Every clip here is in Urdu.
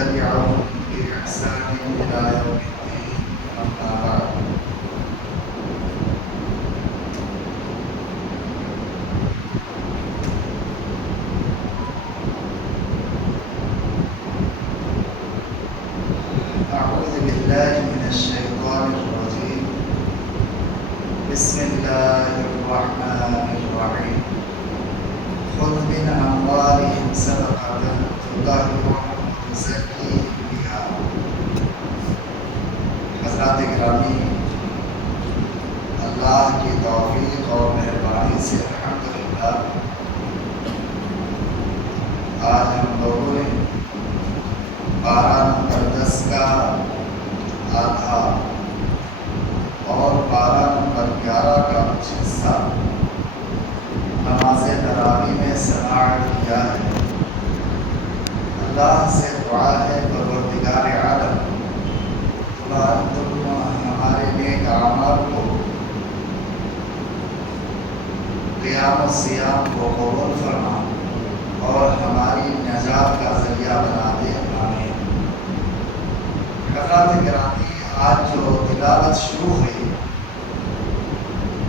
تبعهم بإحسان إلى يوم الدين أما بعد أعوذ بالله من الشيطان الرجيم بسم الله الرحمن الرحيم خذ من أموالهم صدقة تطهرهم وتزكيهم بها حضرات گرامی، اللہ کی توفیق اور مہربانی سے الحمدللہ آج ہم لوگوں نے 12 نمبر 10 کا آدھا اور 12 نمبر 11 کا کچھ حصہ نماز تراویح میں سماعت کیا ہے۔ اللہ سے دعا ہے پروردگار عالم تم ہمارے نیک اعمال کو قیام و سیام کو قبول فرما اور ہماری نجات کا ذریعہ بنا دے۔ آمین۔ حضرات گرامی، آج جو تلاوت شروع ہوئی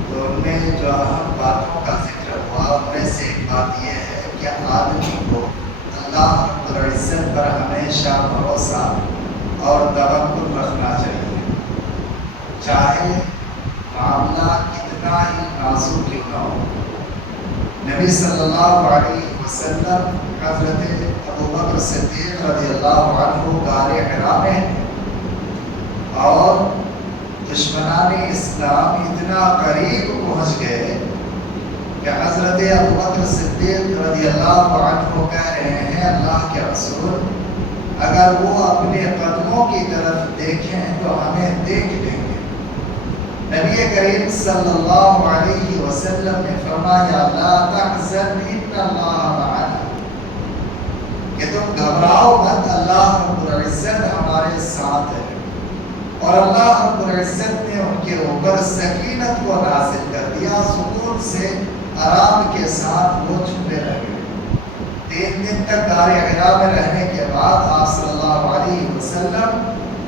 تو ان میں جو اہم باتوں کا ذکر ہوا ان میں سے ایک بات یہ ہے کہ آدمی کو اللہ رب العزت پر ہمیشہ بھروسہ اور توکل رکھنا چاہیے، چاہے معاملہ کتنا ہی نازک کیوں نہ ہو۔ نبی صلی اللہ علیہ وسلم حضرت ابوبکر صدیق رضی اللہ عنہ غار حرا میں ہیں اور دشمنان اسلام اتنا قریب پہنچ گئے کہ حضرت ابوبکر صدیق رضی اللہ عنہ کہہ رہے ہیں اللہ کے رسول اگر وہ اپنے قدموں کی طرف دیکھیں تو ہمیں دیکھ لیں گے۔ نبی کریم صلی اللہ علیہ وسلم نے فرمایا لا تحزن ان اللہ معنا، کہ تم گھبراؤ مت، اللہ رب العزت ہمارے ساتھ ہے۔ اور اللہ رب العزت نے ان کے اوپر سکینت کو نازل کر دیا، سکون سے آرام کے ساتھ وہ چھپے رہے۔ 3 دن تک غار حرا میں رہنے کے بعد آپ صلی اللہ علیہ وسلم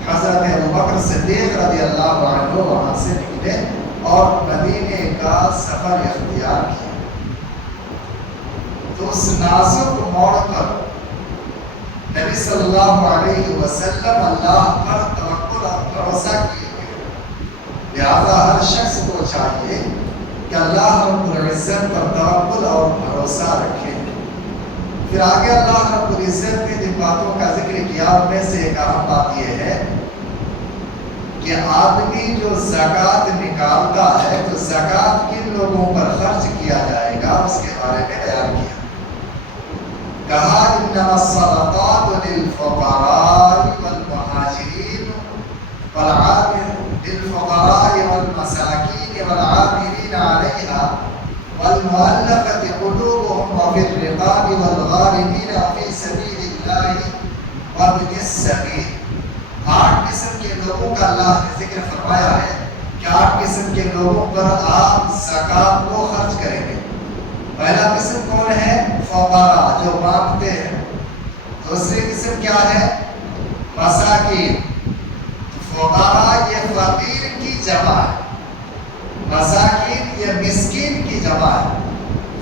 حضرت ابوبکر صدیق رضی اللہ عنہ وہاں سے نکلے اور مدینے کا سفر اختیار کیا۔ تو اس نازک موڑ پر نبی صلی اللہ علیہ وسلم اللہ پر توکل اور بھروسہ کیے گئے، لہذا ہر شخص کو چاہیے کہ اللہ رب العزت پر توکل اور بھروسہ رکھے۔ پھر آگے اللہ رب العزت نے جن باتوں کا ذکر کیا ان میں سے ایک اہم بات یہ ہے کہ آدمی جو زکوٰۃ نکالتا ہے تو زکوٰۃ کن لوگوں پر خرچ کیا جائے گا اس کے بارے میں بیان کیا۔ کہا انما الصدقات للفقراء والمہاجرین للفقراء والمساکین والعاملین علیہا والمؤلفة قلوبهم وفي الرقاب والغارمين وفي سبيل الله وابن السبيل۔ 8 قسم کے لوگوں کا اللہ نے ذکر فرمایا ہے کہ 8 قسم کے لوگوں پر آپ زکوٰۃ کو خرچ کریں گے۔ پہلا قسم کون ہے؟ فقراء، جو مانگتے ہیں۔ دوسری قسم کیا ہے؟ مساکین۔ فقراء یہ فقیر کی جمع ہے، مساکین یہ مسکین کی جمع ہے۔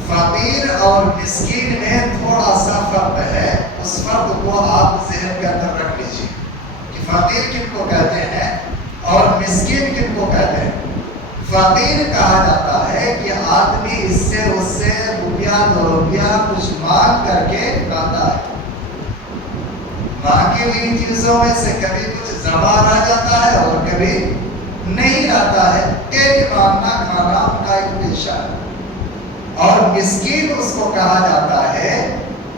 فقیر اور مسکین میں تھوڑا سا فرق ہے، اس فرق کو آپ ذہن کے اندر رکھ لیجیے کہ فقیر کن کو کہتے ہیں اور مسکین کن کو کہتے ہیں۔ فقیر کہا جاتا ہے کہ آدمی اس سے روپیہ 2 روپیہ کچھ مانگ کر کے کھاتا ہے، مانگی ہوئی چیزوں میں سے کبھی کچھ زبان آ جاتا ہے اور کبھی نہیں آتا ہے، ایک مانگنا کھانا ان کا ایک پیشہ ہے۔ اور مسکین اس کو کہا جاتا ہے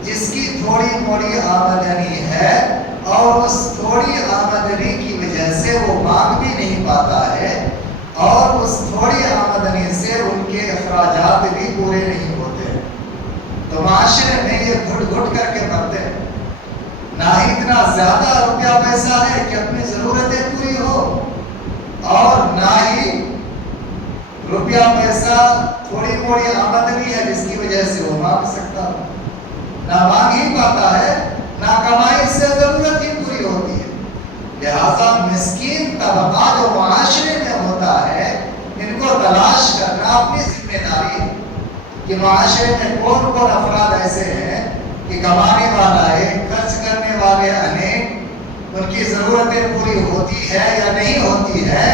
جس کی تھوڑی موڑی آمدنی ہے اور اس تھوڑی آمدنی کی وجہ سے وہ مانگ بھی نہیں پاتا ہے اور اس تھوڑی آمدنی سے ان کے اخراجات بھی پورے نہیں ہوتے، تو معاشرے میں یہ گھٹ گھٹ کر کے مرتے ہیں۔ نہ ہی اتنا زیادہ روپیہ پیسہ ہے کہ اپنی ضرورتیں پوری ہو اور نہ ہی روپیہ پیسہ تھوڑی موڑی آمدنی ہے جس کی وجہ سے وہ مانگ سکتا ہو، نہ مانگ ہی پاتا ہے، نہ کمائی سے ضرورت ہی لہذا مسکین طبقہ جو معاشرے میں ہوتا ہے ان کو تلاش کرنا اپنی ذمہ داری ہے کہ معاشرے میں کون کون افراد ایسے ہیں کہ کمانے والا ہے، خرچ کرنے والے انیک، ان کی ضرورتیں پوری ہوتی ہے یا نہیں ہوتی ہے.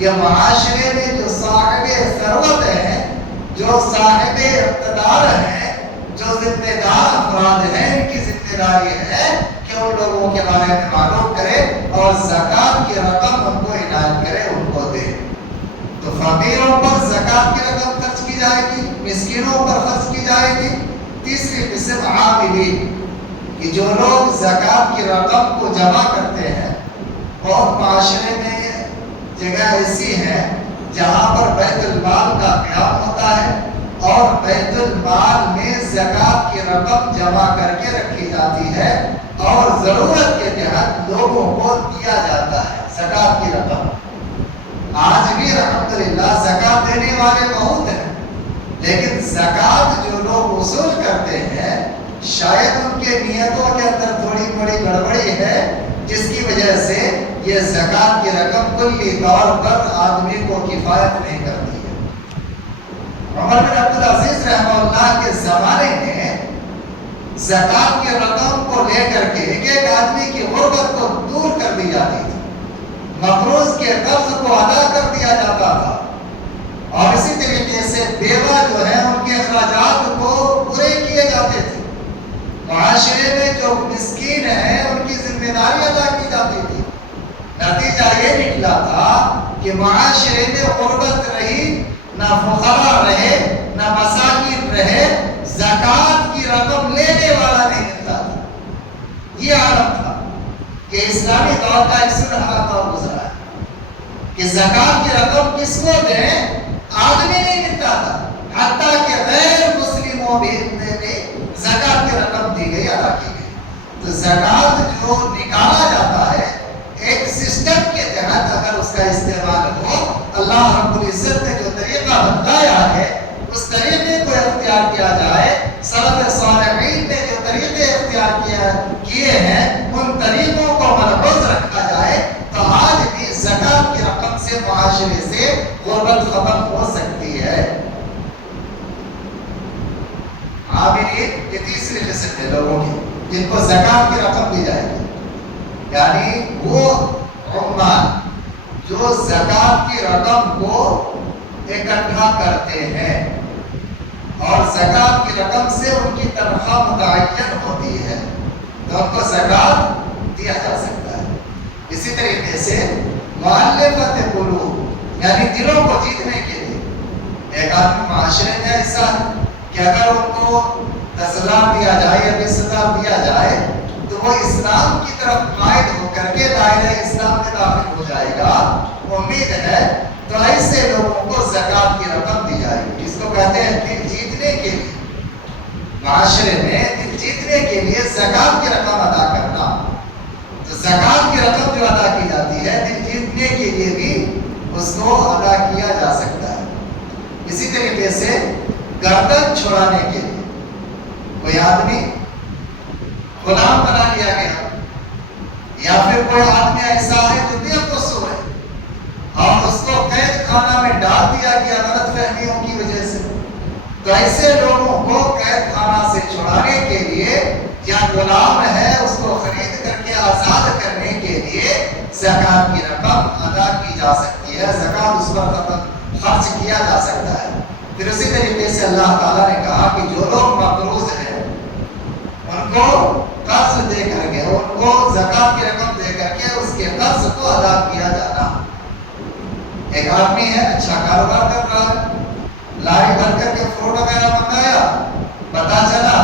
یہ معاشرے میں جو صاحب ثروت ہیں، جو صاحب اقتدار ہیں، جو ذمہ دار افراد ہیں، ان کی ذمہ داری ہے کہ ان لوگوں کے بارے میں معلوم کرے اور زکوٰۃ کی رقم ان کو عنایت کرے، ان کو دے. تو فقیروں پر زکوٰۃ کی رقم خرچ کی جائے گی، مسکینوں پر خرچ کی جائے گی. تیسری قسم عاملین، کہ جو لوگ زکوٰۃ کی رقم کو جمع کرتے ہیں. اور معاشرے میں جگہ ایسی ہے جہاں پر بیت المال کا قیام ہوتا ہے اور بیت المال میں زکوٰۃ کی رقم جمع کر کے رکھی جاتی ہے اور ضرورت کے تحت لوگوں کو دیا جاتا ہے زکوٰۃ کی رقم. آج بھی الحمدللہ زکوٰۃ دینے والے بہت ہیں، لیکن زکوٰۃ جو لوگ وصول کرتے ہیں شاید ان کے نیتوں کے اندر تھوڑی بڑی گڑبڑی ہے، جس کی وجہ سے یہ زکوٰۃ کی رقم کلی طور پر آدمی کو کفایت نہیں کرتی ہے. عمر بن عبدالعزیز رحمہ اللہ کے زمانے میں زکوٰۃ کی رقم کو لے کر کے ایک آدمی کی غربت کو دور کر دی جاتی تھی، مقروض کے قرض کو ادا کر دیا جاتا تھا، اور اسی طریقے سے بیوہ جو ہے ان کے اخراجات کو پورے کیے جاتے تھے. معاشرے میں جو مسکین ہیں ان کی ذمہ داری ادا کی جاتی تھی. نتیجہ یہ نکلا تھا کہ معاشرے میں غربت رہی، نہ فقراء رہے نہ مساکین رہے، زکوٰۃ کی رقم لینے والا نہیں ملتا تھا. یہ عالم تھا کہ اسلامی دور کا ایک سنہرا دور گزرا ہے کہ زکوٰۃ کی رقم کس کو دیں آدمی نہیں ملتا تھا، حتیٰ کہ غیر مسلموں بھی زکوٰۃ کی رقم دی گئی، ادا کی گئی. تو زکوٰۃ جو نکالا جاتا ہے ایک سسٹم کے تحت اگر اس کا استعمال ہو، اللہ رب العزت نے جو طریقہ بتایا ہے اس طریقے کو اختیار کیا جائے، سلف صالحین نے جو طریقے اختیار کیے ہیں ان طریقوں کو ملحوظ رکھا جائے تو آج بھی زکوٰۃ کی رقم سے معاشرے سے غربت ختم ہو سکتی ہے. عاملین یہ تیسری قسم ہے لوگوں کی جن کو زکوٰۃ کی رقم دی جائے گی، یعنی وہ عمال جو زکوٰۃ کی رقم کو اکٹھا کرتے ہیں اور زکوٰۃ کی رقم سے ان کی تنخواہ متعین ہوتی ہے تو ان کو زکوٰۃ دیا جا سکتا ہے. اسی طریقے سے مؤلفۃ قلوب، یعنی دلوں کو جیتنے کے لیے ایک آدمی معاشرے میں ایسا ہے کہ اگر ان کو 10,000 دیا جائے یا 20,000 دیا جائے تو وہ اسلام کی طرف قائد ہو کر کے دائرہ اسلام میں داخل ہو جائے گا. امید ہے تو ایسے لوگوں کو زکوٰۃ کی رقم دی جائے گی، جس کو کہتے ہیں دل جیتنے کے لیے. معاشرے میں دل جیتنے کے لیے زکوٰۃ کی رقم ادا کرنا، تو زکوٰۃ کی رقم جو ادا کی جاتی ہے دل جیتنے کے لیے بھی اس کو ادا کیا جا سکتا ہے. اسی طریقے سے گردن چھڑانے کے لیے کوئی آدمی غلام بنا لیا گیا یا پھر کوئی آدمی ایسا ہے جو بے قصور ہے اور اس کو قید خانہ میں ڈال دیا گیا غلط فہمیوں کی وجہ سے، تو ایسے لوگوں کو قید خانہ سے چھڑانے کے لیے یا غلام ہے اس کو خرید کر کے آزاد کرنے کے لیے زکوٰۃ کی رقم ادا کی جا سکتی ہے، زکوٰۃ اس پر خرچ کیا جا سکتا ہے. پھر اسی طریقے سے اللہ تعالیٰ نے کہا کہ جو لوگ مقروض ہیں ان کو قرض دے کر کے، ان کو زکوٰۃ کی رقم دے کر کے اس کے قرض کو ادا کیا جانا. ایک آدمی ہے اچھا کاروبار کر رہا ہے، لاری بھر کر کے فروٹ وغیرہ منگایا، پتا چلا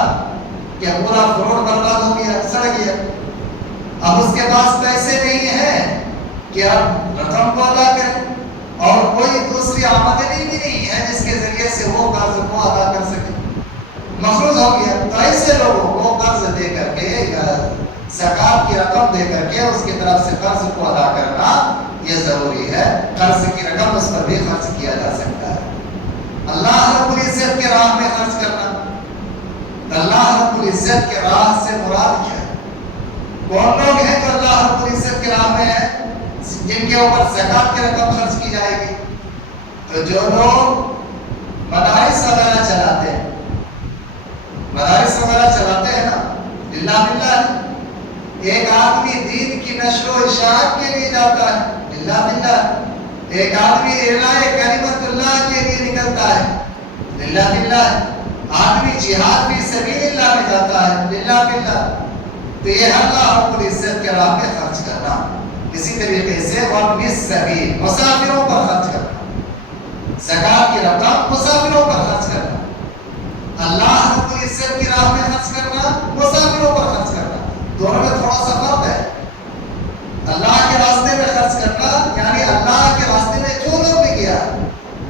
کہ پورا فروٹ برباد ہو گیا، سڑ گیا. اب اس کے پاس پیسے نہیں ہیں کہ اب رقم کو ادا کرے اور کوئی دوسری آمدنی بھی نہیں ہے جس کے ذریعے سے وہ قرض کو ادا کر سکے، مقروض ہو گیا. تو ایسے لوگوں کو قرض دے کر کے یا زکوٰۃ کی رقم دے کر کے اس کی طرف سے قرض کو ادا کرنا یہ ضروری ہے. قرض کی رقم اس پر بھی خرچ کیا جا سکتا ہے. اللہ رب العزت کے راہ میں خرچ کرنا، اللہ رب العزت کے راہ سے مراد کیا ہے؟ کون لوگ ہیں جو اللہ رب العزت کے راہ میں ہیں؟ جن کے اوپر زکات کی رقم خرچ کی جائے گی. تو جو لوگ مدارس وغیرہ چلاتے ہیں، مدارس وغیرہ چلاتے ہیں نا، للہ باللہ، ایک آدمی دین کی نشر و اشاعت کے لیے جاتا ہے، للہ باللہ، ایک آدمی اعلاء کلمت اللہ کے لیے نکلتا ہے، للہ باللہ، آدمی جہاد فی سبیل اللہ میں جاتا ہے، للہ باللہ. تو یہ اللہ رب العزت کے راہ میں خرچ کرنا. اسی طریقے سے وابن السبیل، مسافروں پر خرچ کرنا، زکات کی رقم مسافروں پر خرچ کرنا، اللہ رب العزت کی راہ میں خرچ کرنا، مسافروں پر خرچ کرنا، دونوں میں تھوڑا سا فرق ہے. اللہ کے راستے میں خرچ کرنا یعنی اللہ کے راستے میں جو لوگ بھی کیا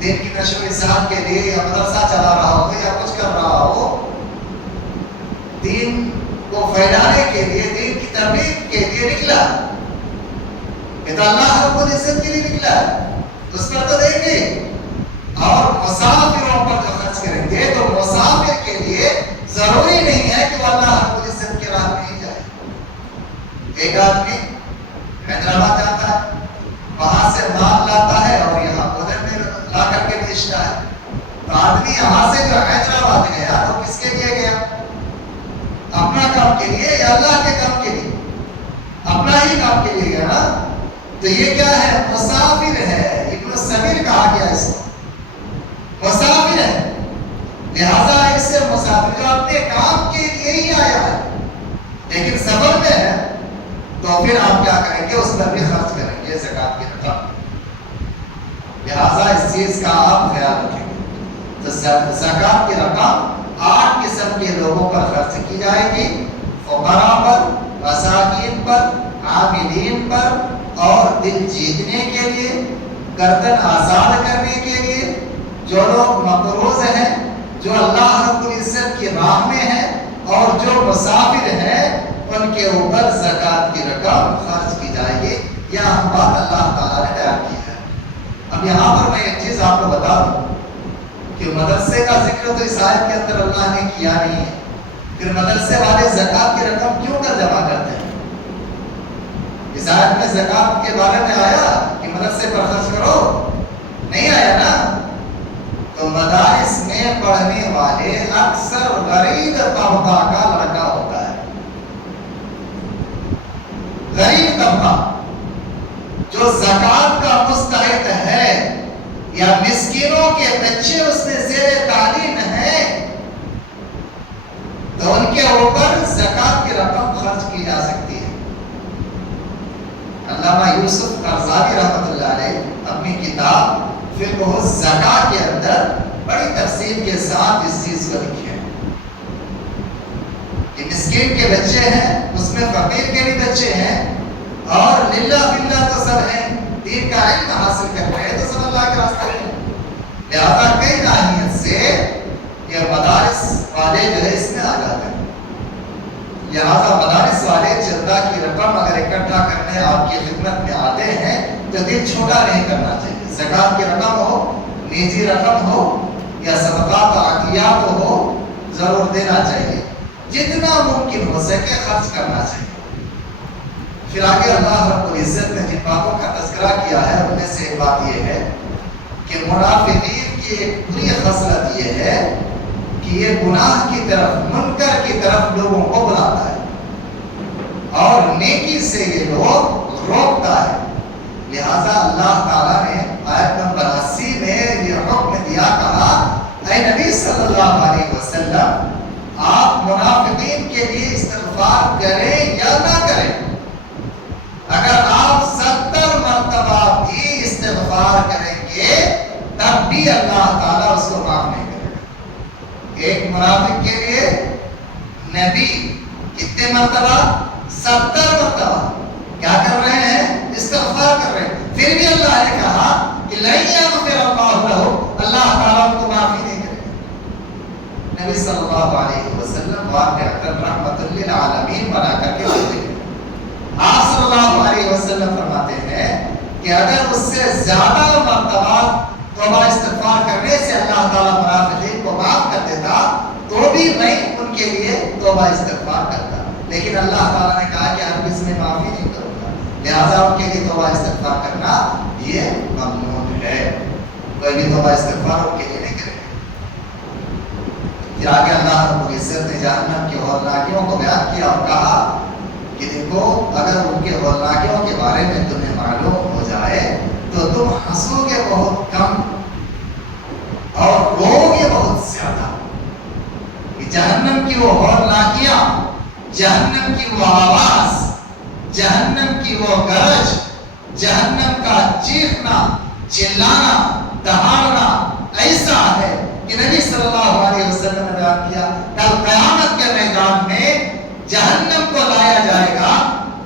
دین کی نشر و اشاعت کے لیے یا مدرسہ چلا رہا ہو یا کچھ کر رہا ہو، دین کو پھیلانے کے لیے، دین کی تبلیغ کے لیے نکلا، یہ تو اللہ رب العزت کے لیے نکلا ہے، اس پر تو دیں گے. اور مسافروں پر جو خرچ کریں گے تو مسافر کے لیے ضروری نہیں ہے کہ وہ اللہ رب العزت کے راہ میں ہی جائے. ایک آدمی حیدرآباد جاتا ہے، وہاں سے مال لاتا ہے اور یہاں ادھر میں لا کر کے بیچتا ہے. تو آدمی یہاں سے جو حیدرآباد گیا تو کس کے لیے گیا؟ اپنا کام کے لیے یا اللہ کے کام کے لیے؟ اپنا ہی کام کے لیے گیا نا. تو یہ کیا ہے؟ مسافر ہے. ابن السبیل کہا گیا اس کو، مسافر ہے. لہذا اس سے مسافر جو اپنے کام کے لیے ہی آیا ہے لیکن سفر میں ہے، تو پھر آپ کیا کریں گے؟ اس پر بھی خرچ کریں گے زکات کی رقم. لہذا اس چیز کا آپ خیال رکھیں گے. تو زکات کی رقم 8 قسم کے لوگوں پر خرچ کی جائے گی: فقراء پر، مساکین پر، عاملین پر، اور دل جیتنے کے لیے، گردن آزاد کرنے کے لیے، جو لوگ مقروض ہیں، جو اللہ رب العزت کی راہ میں ہیں، اور جو مسافر ہیں ان کے اوپر زکات کی رقم خرچ کی جائے گی. یہ ہم بات اللہ تعالیٰ نے بیان کی ہے. اب یہاں پر میں ایک چیز آپ کو بتا دوں کہ مدرسے کا ذکر تو اس آیت کے اندر اللہ نے کیا نہیں ہے. پھر مدرسے والے زکات کی رقم کیوں کر جمع کرتے ہیں؟ اس آیت میں زکات کے بارے میں آیا کہ مدرسے پر خرچ کرو؟ نہیں آیا نا. تو مدارس میں پڑھنے والے اکثر غریب طبقہ کا لڑکا ہوتا ہے. غریب طبقہ جو زکات کا مستحق ہے یا مسکینوں کے بچے اس میں زیر تعلیم ہیں، تو ان کے اوپر زکات کی رقم خرچ کی جا سکتی ہے. علامہ یوسف قرضاوی رحمۃ اللہ علیہ اپنی کتاب فقہ الزکاۃ کے اندر بڑی تفصیل کے ساتھ اس چیز کو لکھے ہیں کہ مسکین کے بچے ہیں، اس میں فقیر کے بھی بچے ہیں، اور للہ باللہ تو سب ہیں، دین کا علم حاصل کر رہے ہیں، تو سب اللہ کے راستے میں. لہذا کئی ناحیت سے یہ مدارس والے جو ہے اس میں آ جاتے ہیں. لہذا مدارس والے چندہ کی رقم اگر اکٹھا کرنے آپ کی خدمت میں آتے ہیں تو دل چھوٹا نہیں کرنا چاہیے. زکات کی رقم ہو، نجی رقم ہو یا صدقات عطیات ہو، ضرور دینا چاہیے. جتنا ممکن ہو سکے خرچ کرنا چاہیے. پھر آگے اللہ رب العزت نے جن باتوں کا تذکرہ کیا ہے ان میں سے ایک بات یہ ہے کہ منافقین کی ایک بری خصلت یہ ہے کہ یہ گناہ کی طرف، منکر کی طرف لوگوں کو بلاتا ہے اور نیکی سے یہ لوگ روکتا ہے. لہذا اللہ تعالیٰ نے آیت نمبر 80 میں یہ حکم دیا، کہا اے نبی صلی اللہ علیہ وسلم آپ منافقین کے لیے استغفار کریں یا نہ کریں. اگر آپ 70 مرتبہ بھی استغفار کریں گے تب بھی اللہ تعالیٰ اس کو معاف نہیں کرے گا. ایک منافق کے لیے نبی کتنے مرتبہ؟ 70 مرتبہ کیا کر رہے ہیں؟ استغفار کر رہے ہیں. پھر بھی اللہ نے کہا کہ لن یغفر اللہ لہ، اللہ تعالیٰ ان کو معافی نہیں کرے گا. نبی صلی اللہ علیہ وسلم واقع اکرم رحمت للعالمین بنا کر کے بھیجے گئے. آپ صلی اللہ علیہ وسلم فرماتے ہیں کہ اگر اس سے زیادہ مرتبہ توبہ استغفار کرنے سے اللہ تعالیٰ منافقین کو معاف کر دیتا تو بھی میں ان کے لیے توبہ استغفار کرتا. لیکن اللہ تعالیٰ نے کہا کہ ہرگز میں معافی نہیں کروں گا. لہذا ان کے لیے توبہ استغفار کرنا یہ ممنوع ہے. کوئی بھی توبہ استغفار ان کے لیے نہیں کرے. پھر آگے اللہ رب العزت نے جہنم کی ہولناکیوں کو بیان کیا اور کہا کہ دیکھو اگر ان کے ہولناکیوں کے بارے میں تمہیں معلوم ہو جائے تو تم ہنسو گے بہت کم اور رو گے بہت زیادہ. جہنم کی وہ ہولناکیاں، جہنم کی وہ آواز، جہنم کی وہ گرج، جہنم کا چیخنا چلانا دہاڑنا ایسا ہے کہ نبی صلی اللہ علیہ وسلم نے بیان کیا کل قیامت کے میدان میں جہنم کو لایا جائے گا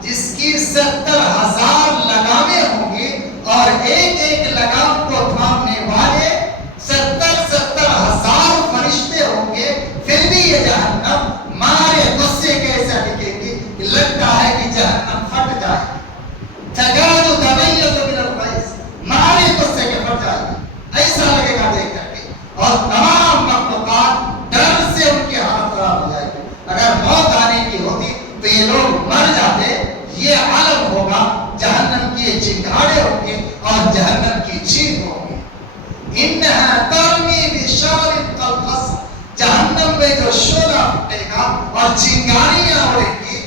جس کی 70,000 لگامیں ہوں گی اور ایک ایک لگام کو تھامنے والے 70,000 فرشتے ہوں گے. پھر بھی یہ جہنم مارے غصے کے ایسا دکھے گی کہ لگتا ہے کہ جہنم پھٹ جائے. تکاد تمیز من الغیظ، مارے غصے کے پھٹ جائے گی ایسا لگے گا دیکھ کر کے. اور تمام مخلوقات ڈر سے ان کی حالت خراب ہو جائے گی. اگر موت آنے کی ہوتی تو یہ لوگ مر جاتے. یہ عالم ہوگا، جہنم کی چنگاڑے ہوں گے اور جہنم کی چیخ ہوگی. انہا ترمی بشرر کالقصر، جہنم میں جو شعلہ پھٹے گا اور چنگاریاں اڑیں گی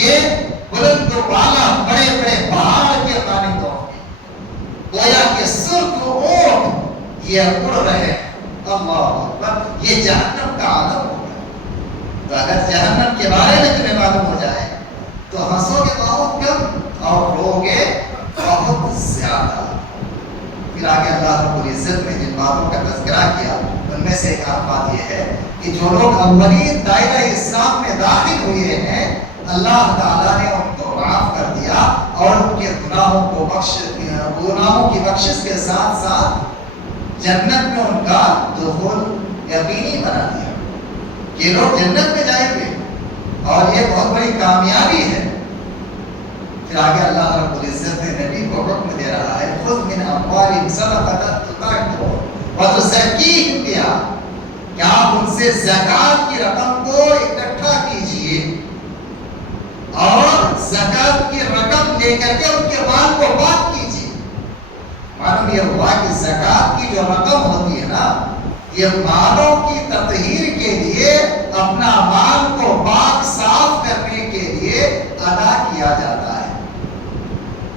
یہ بلند و بالا بڑے بڑے پہاڑ کے مانند ہوں گے. گویا کہ سرخ اونٹ یہ اڑ رہے ہیں. اللہ اکبر، یہ جہنم کا عالم ہوگا. تو اگر جہنم کے بارے میں تمہیں معلوم ہو جائے تو ہنسو گے بہت کم اور رو گے بہت زیادہ. پھر آگے اللہ رب العزت نے جن باتوں کا تذکرہ کیا ان میں سے ایک بات یہ ہے کہ جو لوگ اولین دائرہ اسلام میں داخل ہوئے ہیں اللہ تعالیٰ نے ان کو معاف کر دیا اور ان کے گناہوں کو گناہوں کی بخشش کے ساتھ ساتھ جنت میں ان کا دخول یقینی بنا دیا کہ لوگ جنت میں جائیں گے اور یہ بہت بڑی کامیابی ہے. پھر آگے اللہ رب العزت نے نبی کو حکم دے رہا ہے خذ من اموالہم صدقۃ تطہرھم وتزکیہم بہا، کہ آپ ان سے زکات کی رقم کو اکٹھا کیجئے اور زکات کی رقم لے کر کے ان کے مال کو پاک کیجئے. معلوم یہ ہوا کہ زکات کی جو رقم ہوتی ہے نا یہ مالوں کی تطہیر کے لیے اپنا مال کو پاک صاف کرنے کے لیے ادا کیا جاتا ہے.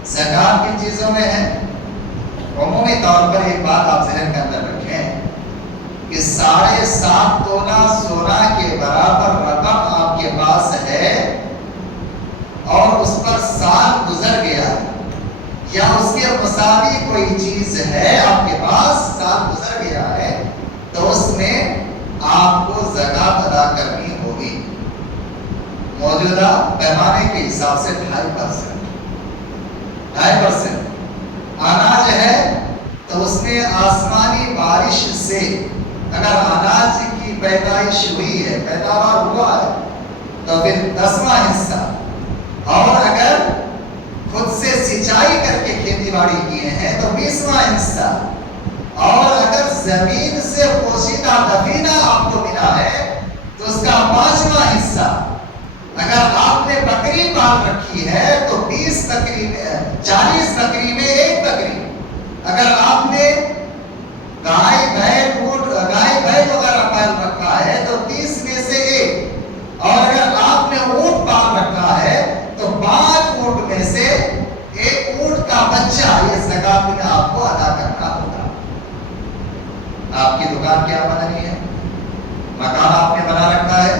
زکات کن چیزوں میں ہے؟ عمومی طور پر ایک بات آپ ذہن کے اندر رکھیں کہ 7.5 تولہ سونا کے برابر رقم آپ کے پاس ہے اور اس پر سال گزر گیا یا اس کے مساوی کوئی چیز ہے آپ کے پاس، سال گزر گیا ہے تو اس میں آپ کو زکات ادا کرنی ہوگی. موجودہ پیمانے کے حساب سے 2.5% اناج ہے تو اس میں آسمانی بارش سے اگر اناج کی پیدائش ہوئی ہے، پیداوار ہوا ہے تو پھر 10واں حصہ، اور اگر خود سے سینچائی کر کے کھیتی باڑی کیے ہیں تو 20واں حصہ، اور اگر زمین سے پوشیدہ دفینہ آپ کو ملا ہے تو اس کا 5واں حصہ. اگر آپ نے بکری پال رکھی ہے تو 20 بکری میں 40 بکری میں 1 بکری. اگر آپ نے گائے بھینس وغیرہ پال رکھا ہے تو 30 میں سے 1. اور اگر آپ نے اونٹ پال رکھا ہے تو 5 اونٹ میں سے 1 اونٹ کا بچہ یہ زکات میں آپ کو ادا کرنا ہوگا. آپ کی دکان کیا بنانی ہے، مکان آپ نے بنا رکھا ہے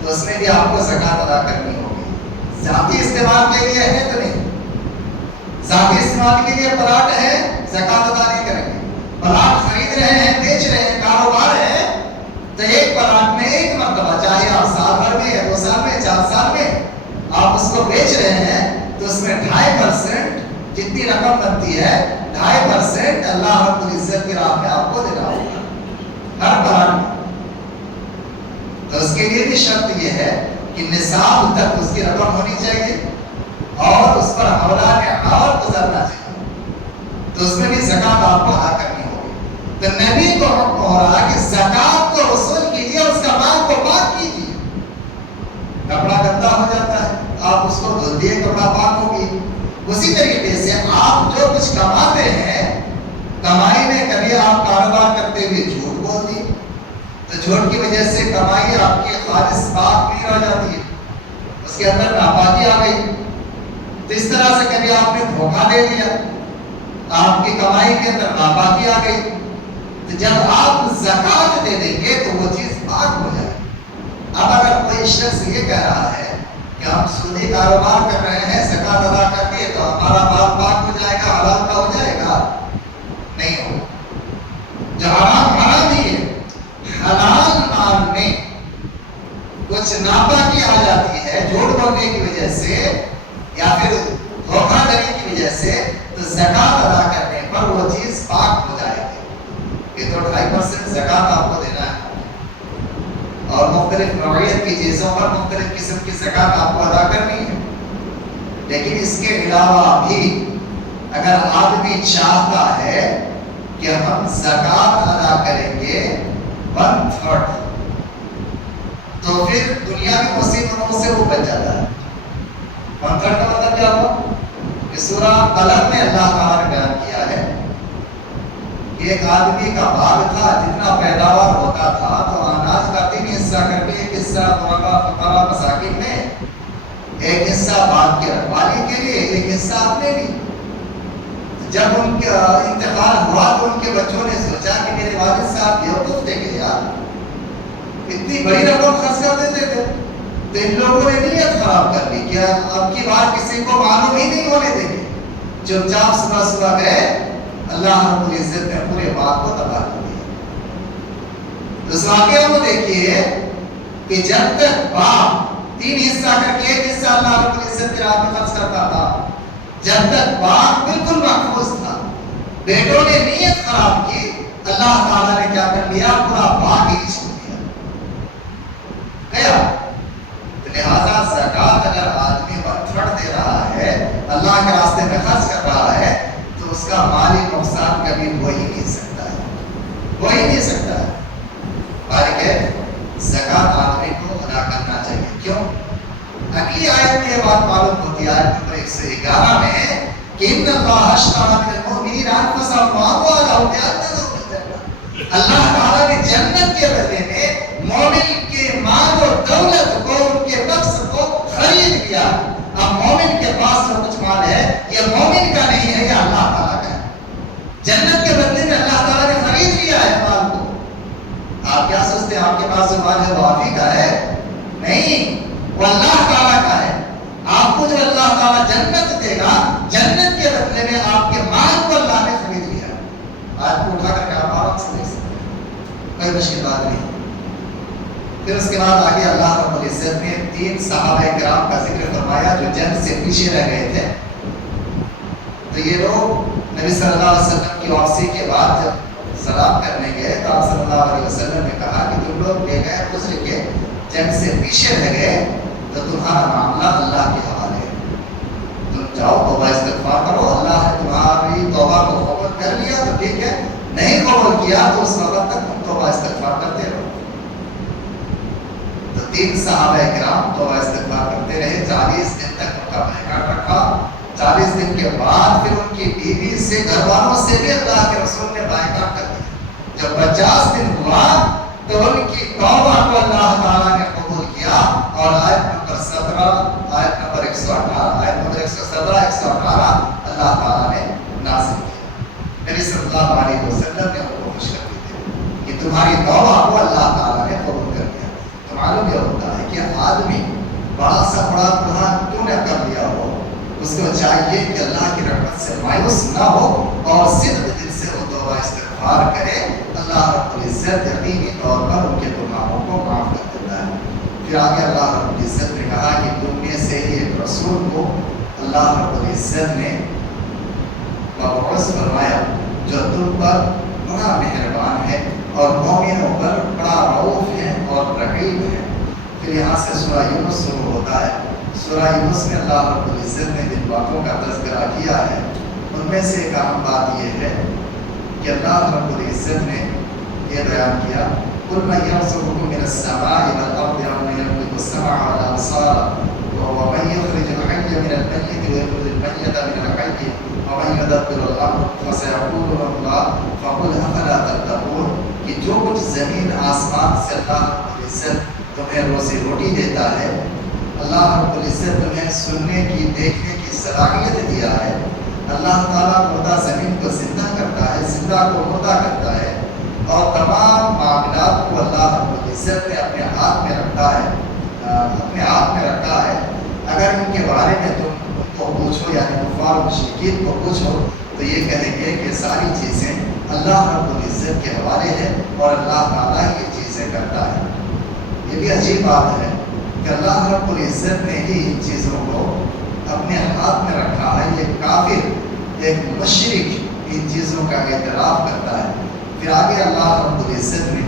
تو اس میں بھی آپ کو زکات ادا کرنی ہوگی. ذاتی استعمال کے لیے ہے تو نہیں، ذاتی استعمال کے لیے پلاٹ ہے زکات ادا نہیں کریں گے. پلاٹ خرید رہے ہیں، بیچ رہے ہیں، کاروبار ہے تو ایک پلاٹ میں 1 مرتبہ، چاہے آپ سال بھر میں یا 2 سال میں 4 سال میں آپ اس کو بیچ رہے ہیں تو اس میں 2.5% جتنی رقم بنتی ہے 2.5% اللہ رب العزت کی راہ میں آپ کو دینا ہوگا ہر پلاٹ میں. تو اس کے لیے بھی شرط یہ ہے کہ نصاب تک اس کی رقم ہونی چاہیے اور اس پر حولان حول گزرنا چاہیے، تو اس میں بھی زکات آپ کو ادا کرنی ہوگی. تو نبی کو حکم ہو رہا کہ زکات کو وصول کیجیے اور اس کا مال کو پاک کیجیے. کپڑا گندا ہو جاتا ہے، آپ اس کو دھل دیے، کپڑا پاک ہوگی. کماتے ہیں، کمائی میں کبھی آپ کاروبار کرتے ہوئے جھوٹ بول دیے تو جھوٹ کی وجہ سے کمائی آپ کی خالص پاک نہیں رہ جاتی ہے، اس کے اندر ناپاکی آ گئی۔ تو اس طرح سے کبھی آپ نے دھوکہ دے دیا، آپ کی کمائی کے اندر ناپاکی آ گئی، تو جب آپ زکوٰۃ دے دیں گے تو وہ چیز پاک ہو جائے گی۔ اب اگر کوئی شخص یہ کہہ رہا ہے کہ ہم سودی کاروبار کر رہے ہیں، زکوٰۃ ادا کر کے تو ہمارا مال پاک ہو جائے گا، حلال کا ہو جائے گا، نہیں ہوگا۔ جو حرام حرام ہی ہے، حلال مال میں کچھ ناپاکی آ جاتی ہے جھوٹ بولنے کی وجہ سے یا پھر دھوکہ دہی کی وجہ سے، تو زکوٰۃ ادا کرنے پر وہ چیز پاک ہو جائے گی۔ یہ تو 2.5% زکوٰۃ آپ کو دینا ہے، اور مختلف نوعیت کی چیزوں پر مختلف قسم کی زکوٰۃ آپ کو ادا کرنی ہے۔ لیکن اس کے علاوہ بھی اگر آدمی چاہتا ہے کہ ہم زکوٰۃ ادا کریں گے 1/3، تو پھر دنیاوی مصیبتوں سے وہ بچ جاتا ہے۔ 1/3 کا مطلب کیا ہوا کہ سورہ قلم میں اللہ تعالیٰ نے بیان کیا ہے کہ ایک آدمی کا باغ تھا، جتنا پیداوار ہوتا تھا تو اناج کا 3 حصہ کر کے، ایک حصہ غربا فقراء مساکین میں، ایک حصہ باغ کی رکھوالی کے لیے، ایک حصہ اپنے لیے۔ جب ان کا انتقال ہوا تو ان کے بچوں نے سوچا کہ میرے والد صاحب بیوقوف تھے کہ یار اتنی بڑی رقم خرچ کر دیتے تھے، تو ان لوگوں نے نیت خراب کر لی کہ اب کی بار کسی کو معلوم ہی نہیں ہونے دیں گے۔ چپ چاپ صبح صبح گئے، اللہ رب العزت نے پورے باغ کو تباہ کر دیا۔ اس واقعے کو دیکھیے کہ جب تک باپ 3 حصہ کر کے ایک حصہ اللہ رب العزت کے راہ میں خرچ کرتا تھا، جب تک باغ بالکل محفوظ تھا، بیٹوں نے نیت خراب کی، اللہ تعالیٰ نے کیا کر لیا، پورا باغ ہی چھوڑ دیا گیا۔ تو لہٰذا زکوٰۃ اگر آدمی 1/3 دے رہا ہے، اللہ کے راستے میں خرچ کر رہا ہے، تو اس کا مالی نقصان کبھی ہو ہی نہیں سکتا ہے، ہو ہی نہیں سکتا ہے۔ بلکہ زکوٰۃ آدمی کو ادا کرنا چاہیے۔ کیوں؟ اگلی آیت میں یہ بات معلوم ہوتی ہے، آیت نمبر 111 میں کہ ان اللہ اشتری من المؤمنین انفسهم واموالهم بأن لهم الجنہ، اللہ تعالیٰ نے جنت کے بدلے میں مومن کے مال و دولت کو، ان کے نفس کو خرید لیا۔ اب مومن کے پاس جو کچھ مال ہے یہ مومن کا نہیں ہے، یہ اللہ تعالیٰ کا ہے۔ جنت کے بدلے میں اللہ تعالیٰ نے خرید لیا ہے مال کو۔ آپ کیا سوچتے ہیں آپ کے پاس جو مال ہے وہ آپ ہی کا ہے؟ نہیں، وہ اللہ تعالیٰ کا ہے۔ آپ کو جو اللہ تعالیٰ جنت دے گا، جنت کے بدلے میں آپ کے مال کو اللہ نے خرید لیا۔ آج کو اٹھا کر کے آپ آرام سے دیکھ سکتے ہیں، کوئی مشکل بات نہیں۔ پھر اس کے بعد آگے اللہ رب العزت نے 3 صحابہ کرام کا ذکر فرمایا جو جنگ سے پیچھے رہ گئے تھے۔ تو یہ لوگ نبی صلی اللہ علیہ وسلم کی واپسی کے بعد جب سلام کرنے گئے تو آپ صلی اللہ علیہ وسلم نے کہا کہ تم لوگ بے غیر عذر کے جنگ سے پیچھے رہ گئے تو تمہارا معاملہ اللہ کے حوالے ہے، تم جاؤ توبہ استغفار کرو، اللہ نے تمہاری توبہ کو قبول کر لیا تو ٹھیک ہے، نہیں قبول کیا تو اس وقت تک تم توبہ استغفار کرتے رہو۔ تو 3 صحابہ کرام توبہ استغفار کرتے رہے، 40 دن تک ان کا بائیکاٹ رکھا۔ 40 دن کے بعد پھر ان کی بیوی سے، گھر والوں سے بھی اللہ کے رسول نے بائیکاٹ کر دیا۔ جب 50 دن ہوا تو ان کی توبہ کو اللہ تعالیٰ نے قبول کیا، اور آیت نمبر 17، آیت نمبر 118، آیت نمبر 117، 118 اللہ تعالیٰ نے نازل کیا۔ نبی صلی اللہ علیہ وسلم نے ان کو خوشخبری دی کہ تمہاری توبہ کو اللہ تعالیٰ نے قبول کر لیا۔ تو معلوم یہ ہوتا ہے کہ آدمی بڑا سا بڑا گناہ کیوں نہ کر لیا ہو، اس کو چاہیے کہ اللہ کی رحمت سے مایوس نہ ہو اور صدق دل سے وہ توبہ استغفار کرے۔ اللہ رب العزت یقینی طور پر ان کے گناہوں کو معاف کر دیتا ہے۔ پھر آگے اللہ رب العزت نے کہا کہ تم میں سے ایک رسول کو اللہ رب العزت نے مبعوث فرمایا جو تم پر بڑا مہربان ہے اور مومنوں پر بڑا رؤوف ہے اور رحیم ہے۔ پھر یہاں سے سورہ یونس شروع ہوتا ہے۔ سورہ یونس میں اللہ رب العزت نے جن باتوں کا تذکرہ کیا ہے ان میں سے ایک اہم بات یہ ہے کہ اللہ رب العزت نے یہ بیان کیا قُلْ مَنْ يَرْزُقُكُم مِّنَ السَّمَاءِ وَالْأَرْضِ أَمَّن يَمْلِكُ السَّمْعَ وَالْأَبْصَارَ وَمَن يُخْرِجُ الْحَيَّ مِنَ الْمَيِّتِ وَيُخْرِجُ الميت من الحي ومن يدبر الامر فسيقولون الله فقل افلا تتقون کہ جو کچھ زمین آسمان سے اللہ رب العزت تمہیں روزی روٹی دیتا ہے، اللہ رب العزت تمہیں سننے کی دیکھنے کی صلاحیت دیا ہے، اللہ تعالیٰ مردہ زمین کو زندہ کرتا ہے، زندہ کو مردہ کرتا ہے، اور تمام معاملات کو اللہ رب العزت نے اپنے ہاتھ میں رکھا ہے، اگر ان کے بارے میں تم ان کو پوچھو یعنی کفار و مشرکین کو پوچھو تو یہ کہیں گے کہ ساری چیزیں اللہ رب العزت کے حوالے ہیں اور اللہ تعالیٰ یہ چیزیں کرتا ہے۔ یہ بھی عجیب بات ہے کہ اللہ رب العزت نے ہی ان چیزوں کو اپنے ہاتھ میں رکھا ہے، یہ کافر ایک مشرک ان چیزوں کا اعتراف کرتا ہے۔ پھر آگے اللہ رب العزت نے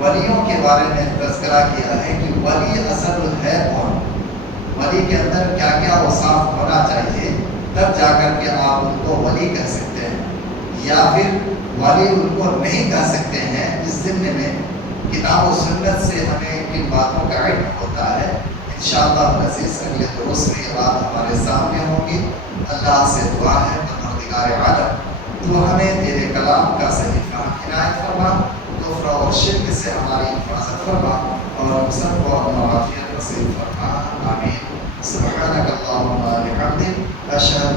ولیوں کے بارے میں تذکرہ کیا ہے کہ ولی اصل ہے کون، ولی کے اندر کیا کیا اوصاف ہونا چاہیے، تب جا کر کے آپ ان کو ولی کہہ سکتے ہیں، یا پھر ولی ان کو نہیں کہہ سکتے ہیں۔ اس ضمن میں کتاب و سنت سے ہمیں کن باتوں کا علم ہوتا ہے، انشاءاللہ العزیز اگلے دروس میں یہ بات ہمارے سامنے ہوگی۔ اللہ سے دعا ہے پروردگار عالم تو ہمیں تیرے کلام کا صحیح فہم عنایت فرما، کفر اور شرک سے ہماری حفاظت فرما، اور ہم سب کو اپنا عافیت نصیب فرما، آمین۔ سبحانک اللہم و بحمدک، اشہد